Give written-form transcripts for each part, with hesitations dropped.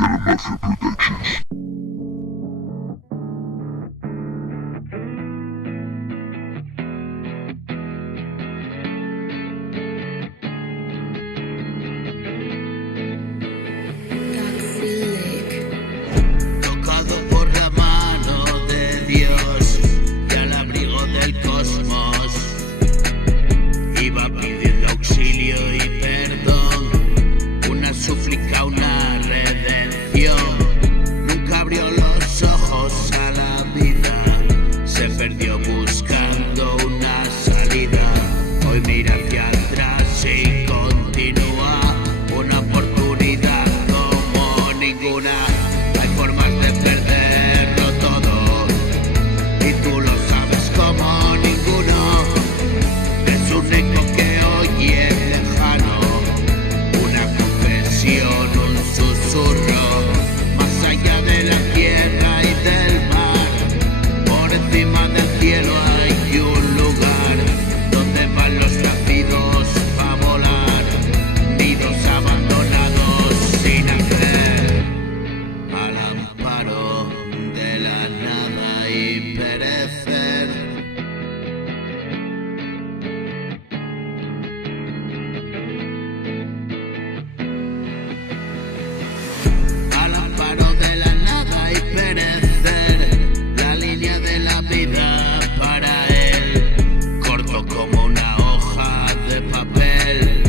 Mafia Productions. Tocado por la mano de Dios y al abrigo del cosmos, iba pidiendo auxilio y perdón, una súplica, una redención. Nunca abrió los ojos a la vida, se perdió buscando una salida. Hoy mira hacia atrás y continúa, una oportunidad como ninguna. Hay formas de perderlo todo y tú lo sabes como ninguno. Es un eco que oye lejano, una confesión, un susurro, más allá de la tierra y del mar. Por encima del cielo hay un lugar donde van los nacidos a volar, nidos abandonados sin hacer, al amparo de la nada y perecer. Al amparo de la nada y perecer, la línea de la vida para él, corto como una hoja de papel,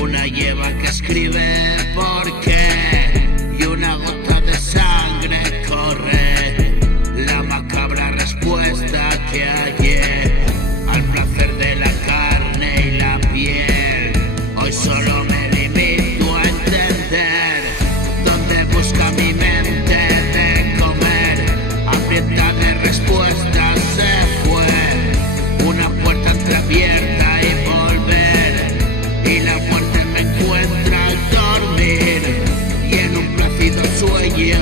una lleva que escribe por qué y una gota de sangre corre, la macabra respuesta que hallé al placer de la carne y la piel. Hoy solo me limito a entender dónde busca mi mente de comer, hambrienta de respuestas se fue, una puerta entreabierta y volver, y la muerte me encuentra al dormir y en un plácido sueño